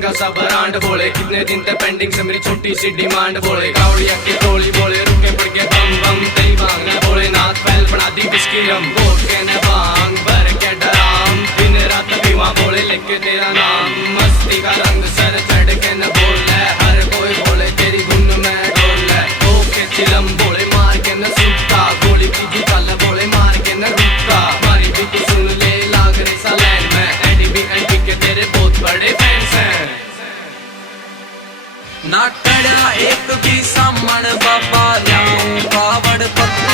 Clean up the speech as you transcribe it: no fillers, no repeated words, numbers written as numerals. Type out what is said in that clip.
महंगा सा ब्रांड बोले, कितने दिन तक पेंडिंग से मेरी छोटी सी डिमांड बोले। कावड़िया की टोली बोले, रुके पड़ के बम बम तेरी मांग बोले, नाथ फैल बना दी बिस्की रम, वोट के न भांग भर के डराम, दिन रात भी वहाँ बोले लेके तेरा नाम। मस्ती का रंग सर चढ़ के न बोल, हर कोई बोले तेरी धुन में डोल। ओके चिलम बोले मार के न सूखता, गोली की जी कल बोले मार के न रुकता। मारी भी तू सुन ले लाग रे सा लैंड में, एनडीबी के तेरे बहुत बड़े फैंस हैं। ना टड़ा एक भी सामन बाबा जाऊं कावड़ पत्ता